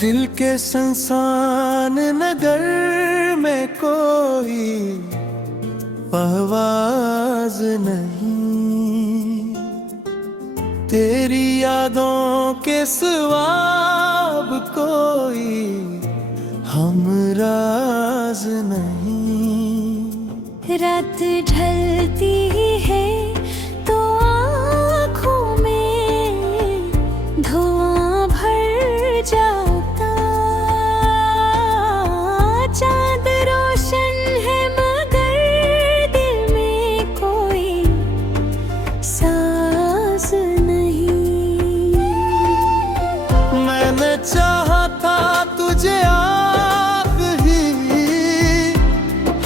दिल के संसान नगर में कोई आवाज नहीं, तेरी यादों के सिवा अब कोई हमराज नहीं। रात ढलती है तो आँखों में धुआं भर जाता, चाँद रोशन है मगर दिल में कोई सांस नहीं। मैंने चाहा था तुझे आखिरी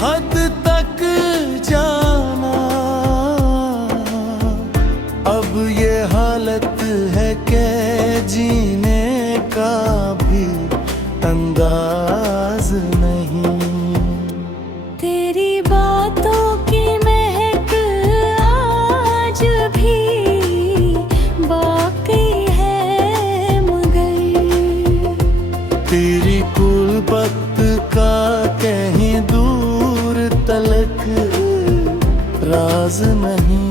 हद तक जाना, अब ये हालत है कि जीने का भी अंदाज नहीं। तेरी बातों की महक आज भी बाकी है मगर तेरी गुर्बत का कहीं दूर तलक राज नहीं।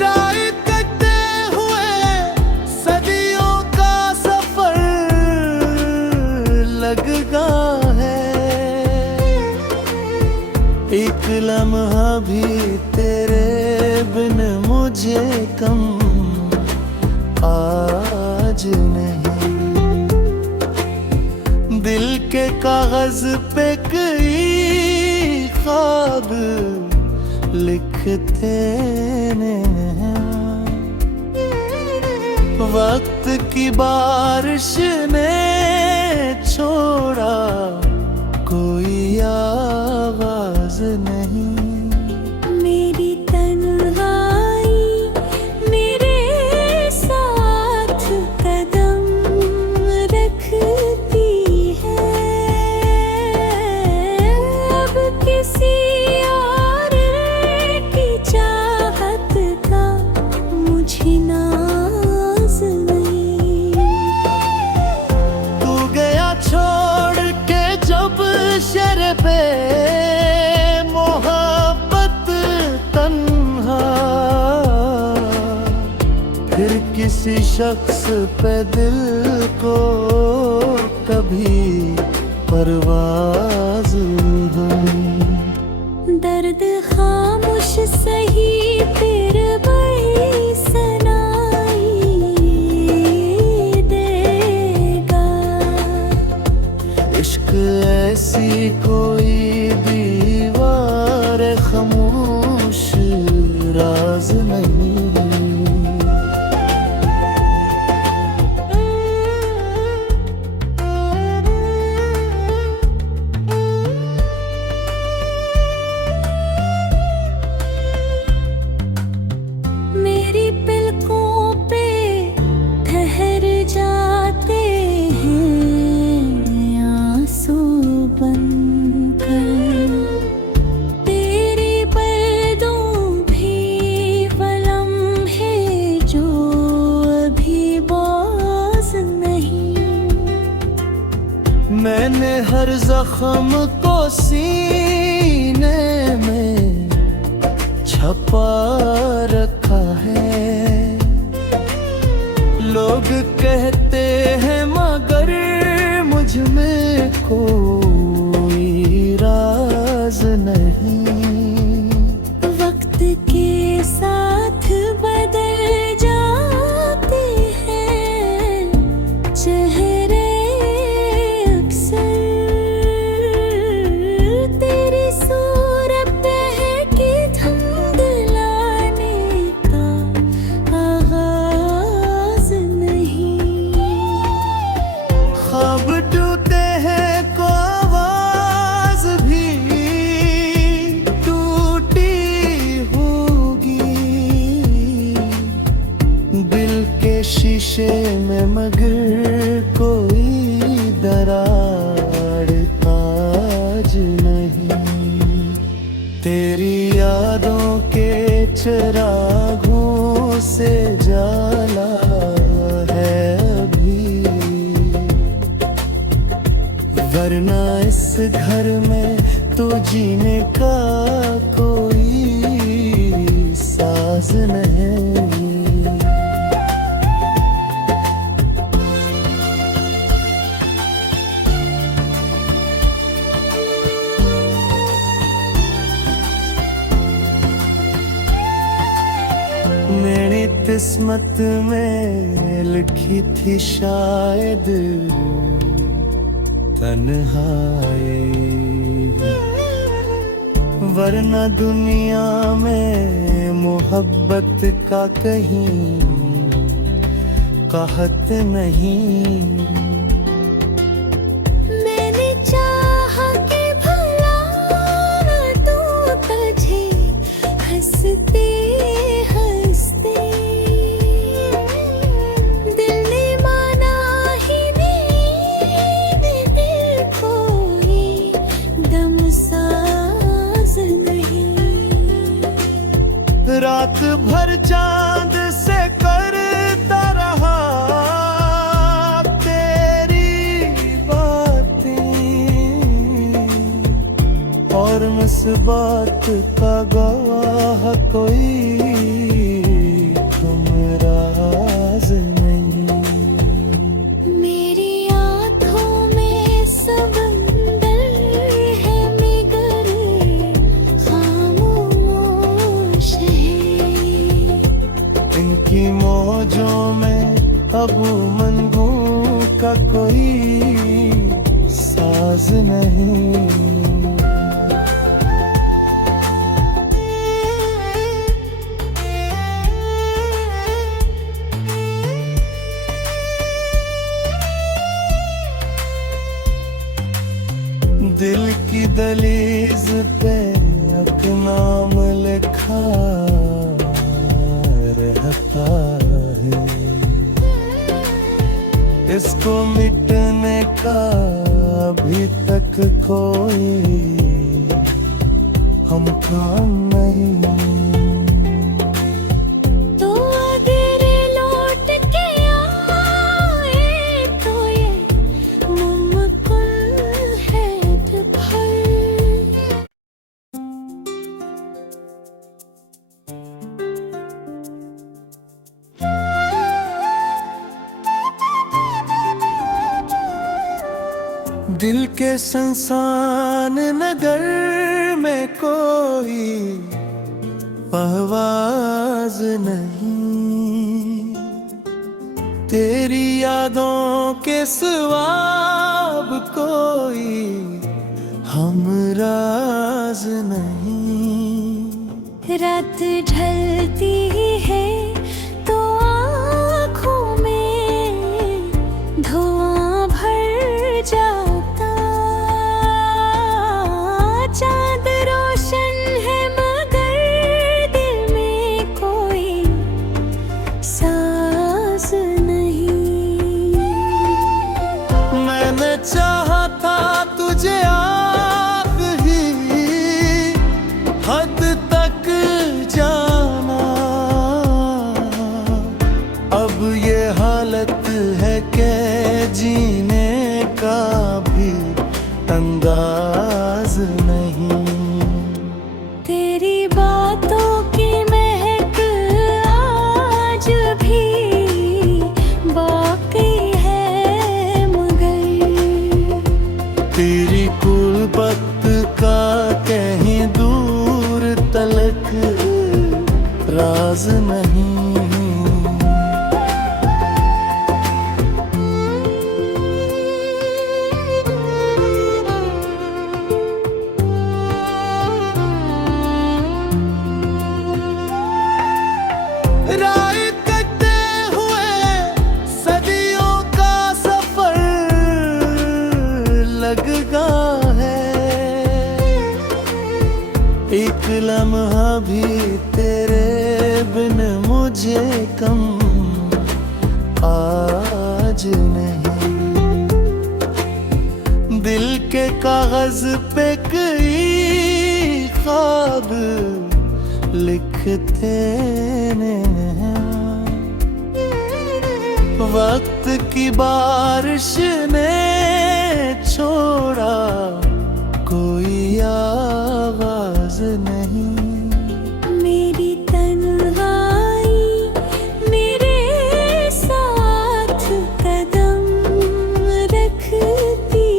राह करते हुए सदियों का सफर लगता है, एक लम्हा भी तेरे बिन मुझे कम आज नहीं। दिल के कागज पे कई ख्वाब लिखते ने, वक्त की बारिश ने छोड़ा कोई आवाज नहीं। मेरी तन्हाई मेरे साथ कदम रखती है, अब किसी और की चाहत का मुझे नाज नहीं। तू गया छोड़ के जब शर पे मोहब्बत तन्हा, फिर किसी शख्स पे दिल को कभी परवाज नहीं। दर्द खामोश सही फिर वही सुनाई देगा, इश्क ऐसी कोई दीवार खामोश राज नहीं। मेरी पलकों पे ठहर जाते हैं आंसू बनकर, तेरे पर्दों भी वलम है जो अभी बाज नहीं। मैंने हर जख्म को सीने में छपा रखा है, लोग कहते हैं मगर मुझ में कोई राज नहीं। वक्त के साथ बदल जाते हैं चेहरे अक्सर, तेरी सूरत पे है कि थम दिलाने का आगाज नहीं। ख्वाब टूटे हैं को आवाज भी टूटी होगी, दिल के शीशे में मगर कोई दरार चिरागों से जाला है अभी, वरना इस घर में तो जीने का कोई साज नहीं। मेरी किस्मत में लिखी थी शायद तन्हाई, वरना दुनिया में मोहब्बत का कहीं कहत नहीं। मैंने चाहा कि भला तू तुझे हंसते हंसते, दिल ने माना ही नहीं, दिल कोई दम साज नहीं। रात भर चांद से करता रहा तेरी बातें, और इस बात का गवाह कोई तुम राज नहीं। मेरी आँखों में समंदर है मगर खामोश है, इनकी मौजों में अब मनगू का कोई साज नहीं। दिल की दलीज पे अपना नाम लिखा रहता है, इसको मिटने का अभी तक कोई हम काम नहीं। तो अगर लौट के आए तो ये मुमकिन है फिर। दिल के संसान नगर में कोई आवाज नहीं, तेरी यादों के सिवा अब कोई हमराज नहीं। रात ढलती है तो आँखों में धुआं भर जाता, चाँद रोशन है मगर दिल में कोई सांस नहीं। मैंने चाहा था तुझे आखिरी हद तक जाना, अब ये हालत है कि जीने का भी अंदाज नहीं। तेरी बातों की महक आज भी बाकी है मगर तेरी कुर्बत का कहीं दूर तलक राज नहीं। राह कटते हुए सदियों का सफर लगता है, एक लम्हा भी तेरे बिन मुझे कम आज नहीं। दिल के कागज पे कई ख्वाब लिखते ने वक्त की बारिश ने छोड़ा कोई आवाज नहीं। मेरी तन्हाई मेरे साथ कदम रखती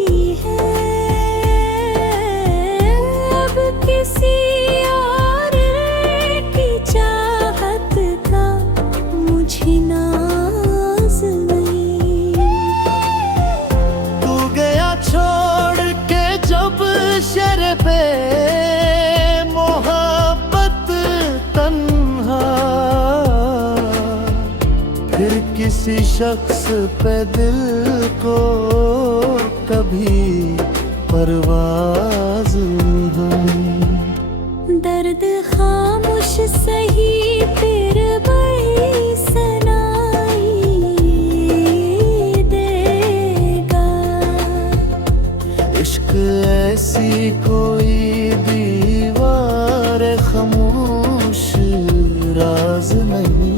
है। अब किसी और की चाहत का मुझे नाज नहीं। तू गया छोड़ के जब शर पे मोहब्बत तन्हा, फिर किसी शख्स पे दिल को कभी परवाज नहीं। दर्द खामोश सही फिर वही सुनाई देगा। इश्क ऐसी कोई दीवार खामोश राज नहीं।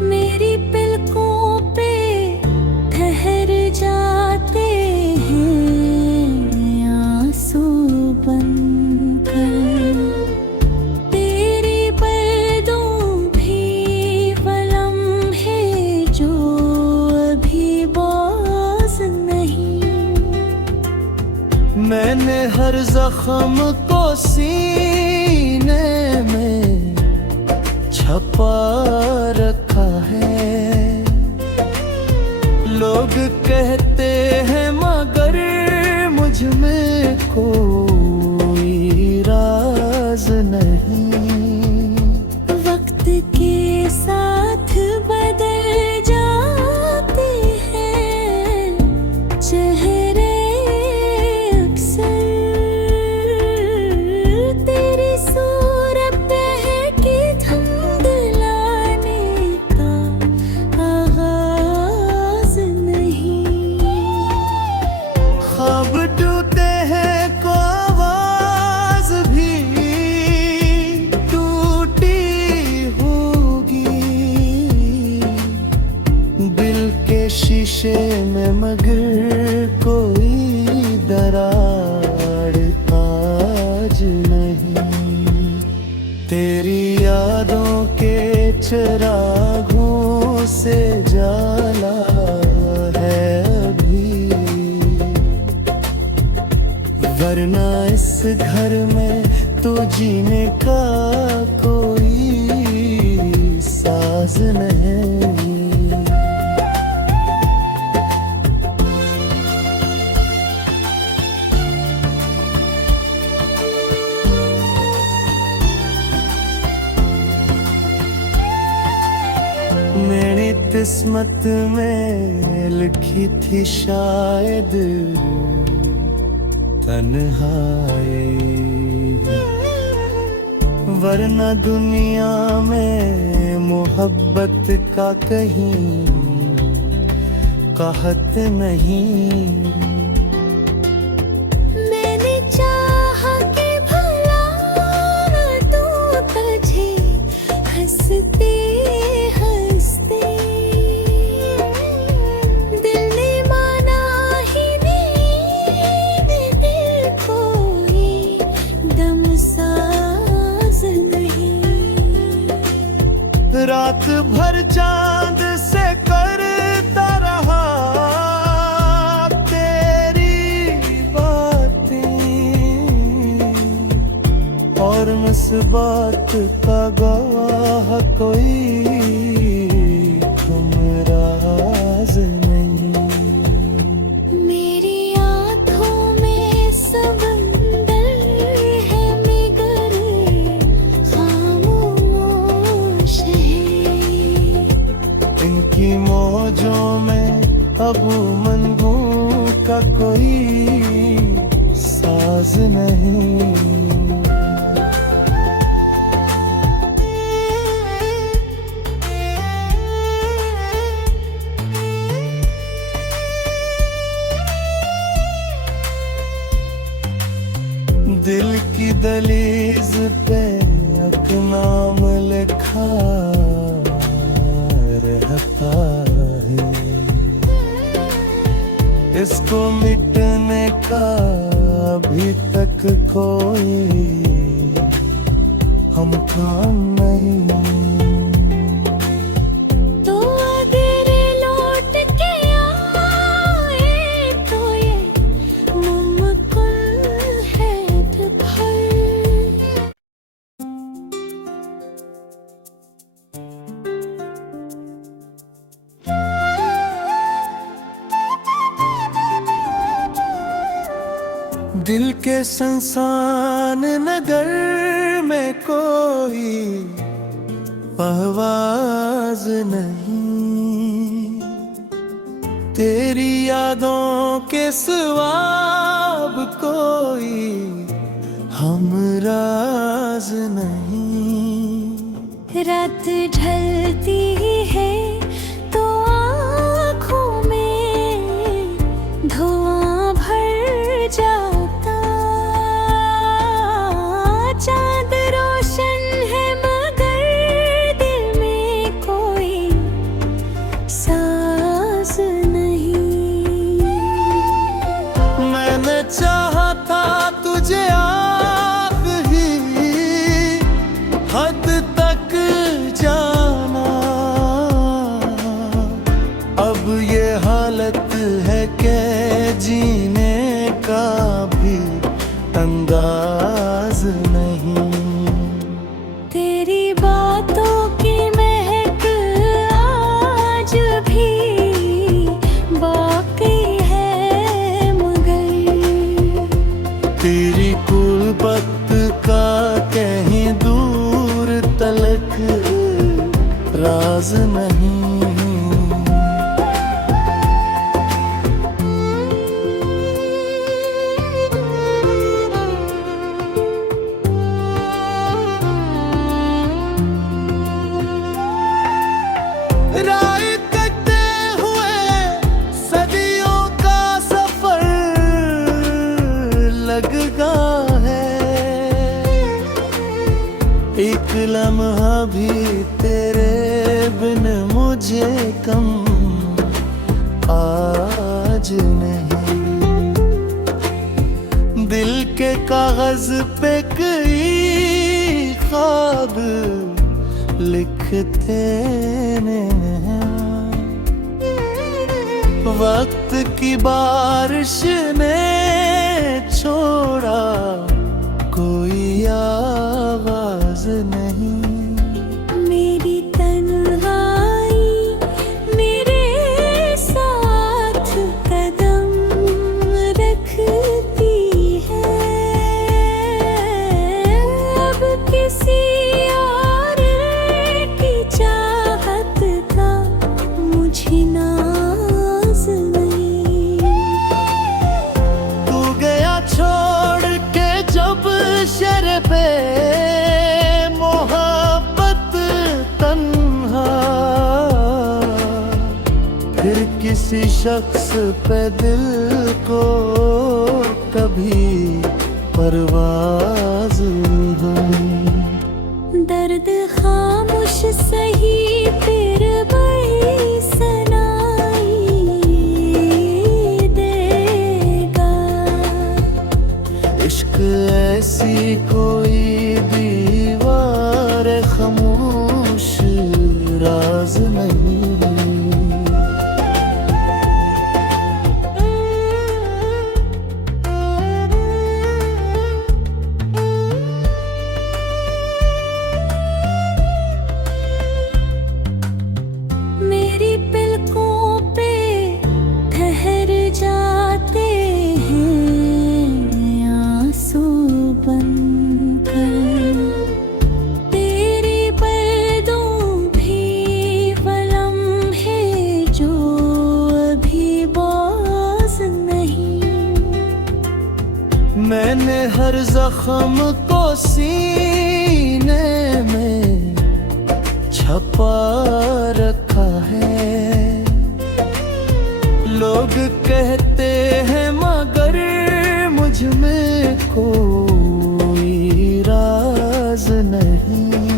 मेरी पलकों पे ठहर जाते हैं आंसू बनकर। तेरे पर्दों भी वलम है जो अभी बाज नहीं। मैंने हर जख्म को सीने में छपा रखा है। लोग कहते हैं मगर मुझ में कोई राज नहीं। वक्त के साथ बदल जाते हैं चेहरे अक्सर। तेरी सूरत है कि थम दिलाने का आगाज नहीं। ख्वाब टूटे हैं को आवाज भी टूटी होगी। दिल के शीशे में मगर कोई दरार आज नहीं। तेरी यादों के चिरागों से जाला है अभी, वरना इस घर में तो जीने का कोई साज नहीं। मेरी किस्मत में लिखी थी शायद तन्हाई, वरना दुनिया में मोहब्बत का कहीं कहत नहीं। मैंने चाहा कि भला तू तुझे हंसते हंसते दिल ने माना ही नहीं। दिल कोई दम साज नहीं। रात भर चांद से करता रहा तेरी बातें, और इस बात का गवाह कोई तुम राज नहीं। मेरी आँखों में समंदर है मगर खामोश है। इनकी मौजों में अब मनगू का कोई साज नहीं। नाम लिखा रहता है, इसको मिटने का अभी तक कोई हम काम नहीं। तो अगर लौट के आए तो ये मुमकिन है फिर। दिल के संसान नगर में कोई आवाज नहीं, तेरी यादों के सिवा अब कोई हमराज नहीं। रात ढलती है तो आँखों में धुआं भर जाता, चांद रोशन है मगर दिल में कोई सांस नहीं। मैंने चाहा था तुझे आखिरी हद तक जाना, अब ये हालत है कि जीने का भी अंदाज नहीं। तेरी बातों की महक आज भी बाकी है मगर तेरी गुर्बत का कहीं दूर तलक राज नहीं। राह कटते हुए सदियों का सफर लगता है, एक लम्हा भी तेरे बिन मुझे कम आज नहीं। दिल के कागज पे कई ख्वाब लिखते ने, वक्त की बारिश ने छोड़ा कोई आवाज नहीं। मेरी तन्हाई मेरे साथ कदम रखती है, अब किसी और की चाहत का मुझे नाज नहीं। तू गया छोड़ के जब शर पे मोहब्बत तन्हा, फिर किसी शख्स पे दिल को कभी परवाज नहीं। दर्द खामोश सही फिर वही सुनाई देगा, इश्क ऐसी कोई दीवार खामोश राज नहीं। मेरी पलकों पे ठहर जाते हैं आंसू बनकर, तेरे पर्दों भी वलम है जो अभी बाज नहीं। मैंने हर जख्म को सीने में छपा रखा है, लोग कहते हैं मगर मुझ में कोई राज नहीं।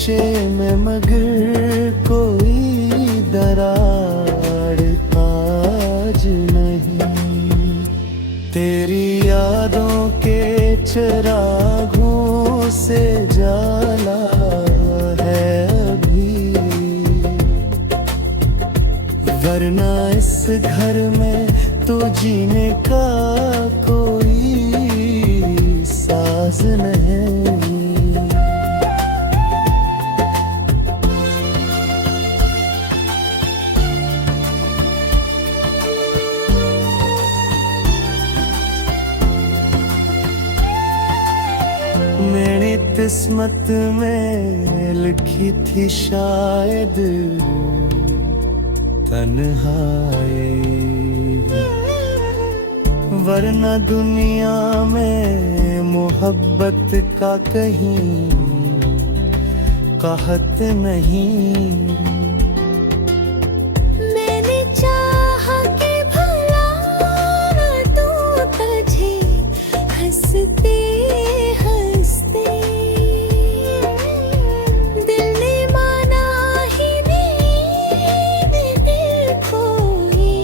नक्शे में मगर कोई दरार आज नहीं। तेरी यादों के चिरागों से जाला है अभी, वरना इस घर में तो जीने का कोई साज नहीं। मेरी किस्मत में लिखी थी शायद तन्हाई, वरना दुनिया में मोहब्बत का कहीं कहत नहीं। मैंने चाहा कि भला तू तुझे हंसते हंसते दिल ने माना ही नहीं, दिल को ये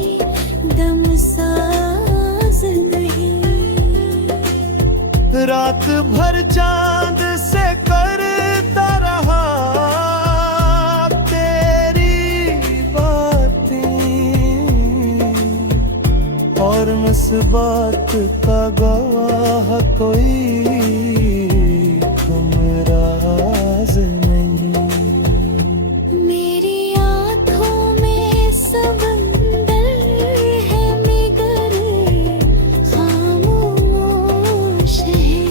दम साज नहीं। रात भर चांद से करता रहा तेरी बातें, और इस बात का गवाह कोई हमराज नहीं। मेरी आँखों में समंदर है मगर खामोश है।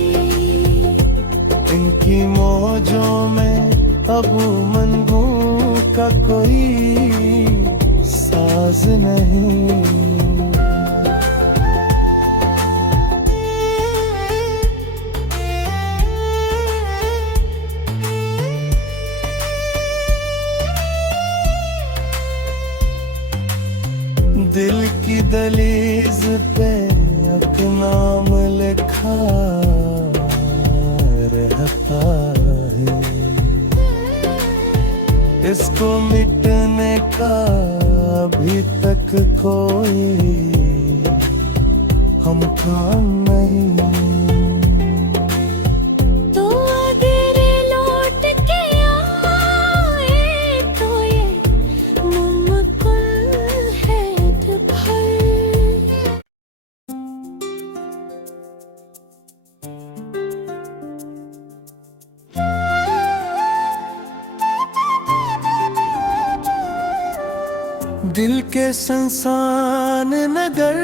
इनकी मौजों में अब मनगू का कोई साज नहीं। दिल की दलीज पे अपना नाम लिखा रहता है, इसको मिटने का अभी तक कोई हम काम नहीं। तो अगर लौट के आए तो ये मुमकिन है भर। दिल के संसान नगर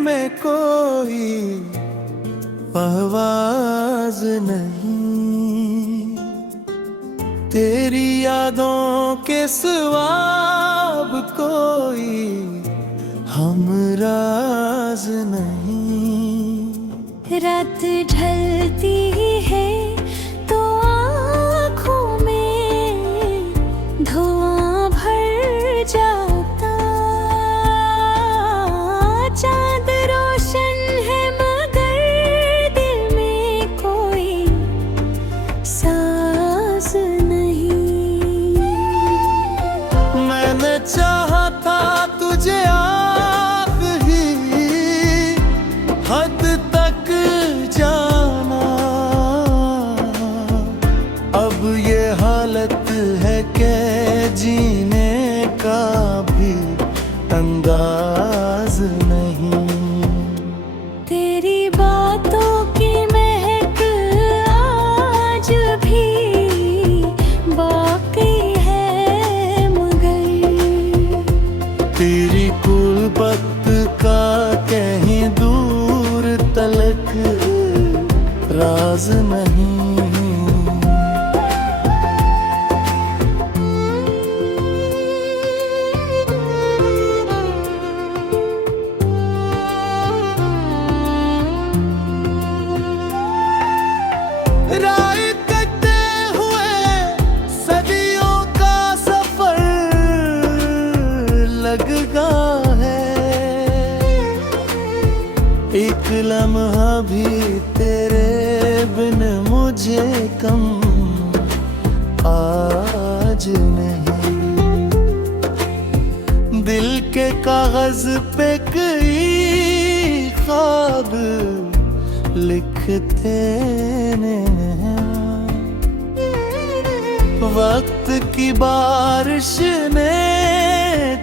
में कोई आवाज नहीं, तेरी यादों के सवाब कोई हमराज नहीं। रात ढलती है तो आँखों में धुआं भर जाता, चाँद रोशन है मगर दिल में कोई सांस नहीं। मैंने चाहा था तुझे आखिरी हद तक जाना, अब ये हालत है कि जीने का भी अंदाज नहीं। तेरी बातों की महक आज भी बाकी है मगर तेरी गुर्बत का कहीं दूर तलक राज नहीं। राह कटते हुए सदियों का सफर लगता है, एक लम्हा भी तेरे बिन मुझे कम आज नहीं। दिल के कागज पे कई ख्वाब लिखते ने, वक्त की बारिश ने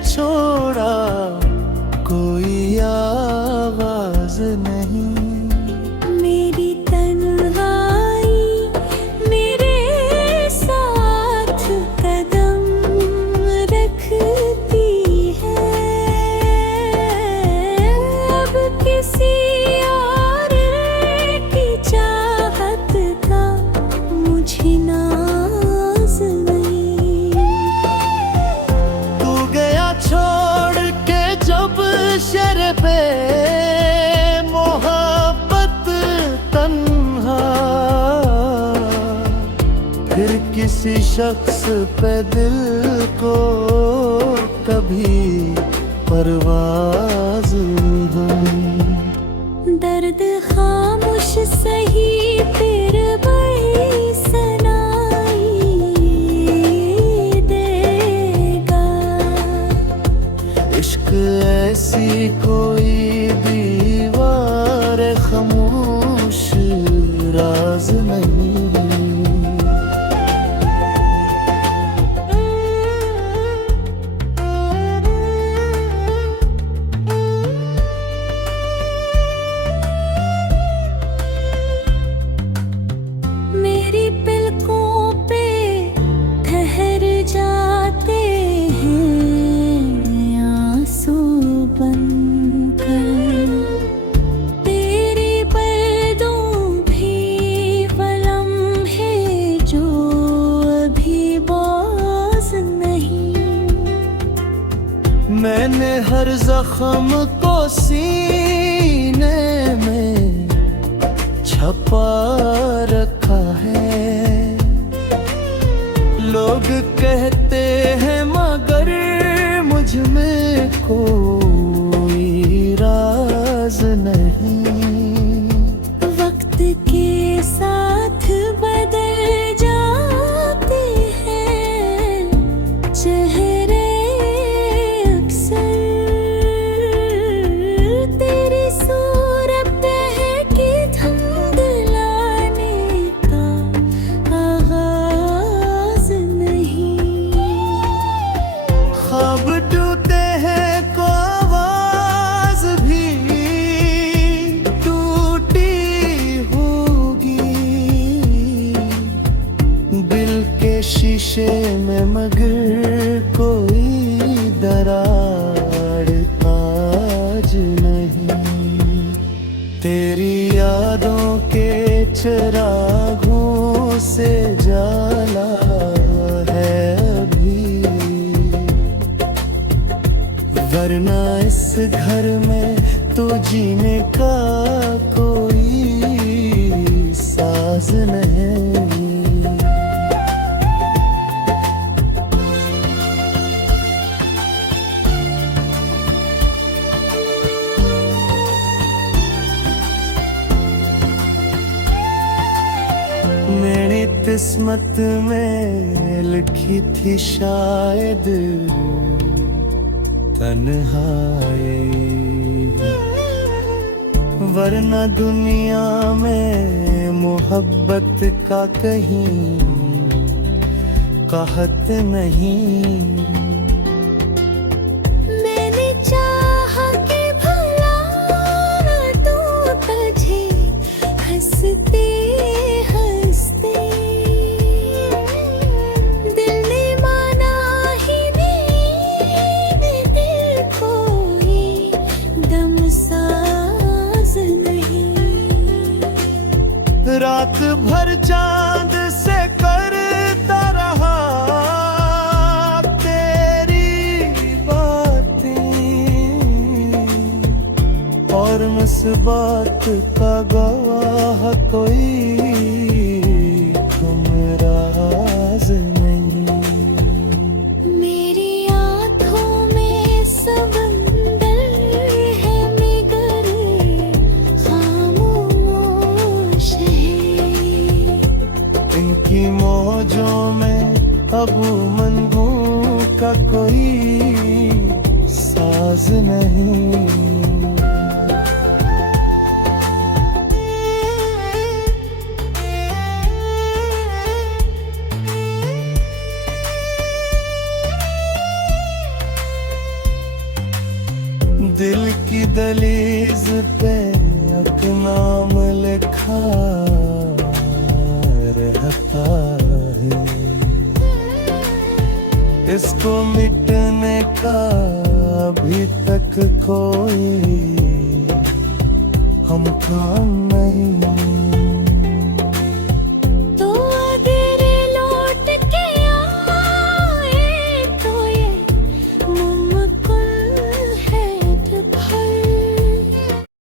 छोड़ा कोई आवाज नहीं। मेरी तन्हाई मेरे साथ कदम रखती है, अब किसी और की चाहत का मुझे नाज नहीं। तू गया छोड़ के जब शर पे मोहब्बत तन्हा, फिर किसी शख्स पे दिल को कभी परवाज नहीं। दर्द खामोश सही फिर बड़ी सनाई देगा। इश्क ऐसी कोई दीवार खामोश राज नहीं। मेरी पलकों पे ठहर जाते हैं आंसू बनकर, तेरे पर्दों भी वलम है जो अभी बाज नहीं। मैंने हर जख्म को सीने में छपा रखा है, लोग कहते हैं मगर मुझ में कोई राज नहीं। वक्त के साथ बदल जाते हैं चेहरे अक्सर, तेरी सूरत है कि थम दिलाने का आगाज नहीं। ख्वाब टूटे हैं को आवाज भी टूटी होगी, दिल के शीशे में मगर कोई दरार आज नहीं। तेरी यादों के चिरागों से जाला है अभी, वरना इस घर में तो जीने का कोई साज नहीं। मेरी किस्मत में लिखी थी शायद तन्हाई, वरना दुनिया में मोहब्बत का कहीं कहत नहीं। मैंने चाहा कि भला तू तुझे हंसते हंसते, दिल ने माना ही नहीं, दिल को ये दम साज नहीं। रात भर चांद से करता रहा तेरी बातें, और इस बात का गवाह कोई तुम राज नहीं। मेरी आँखों में समंदर है मगर खामोश है, इनकी मौजों में नाम लिखा रहता है। इसको मिटने का अभी तक कोई हम काम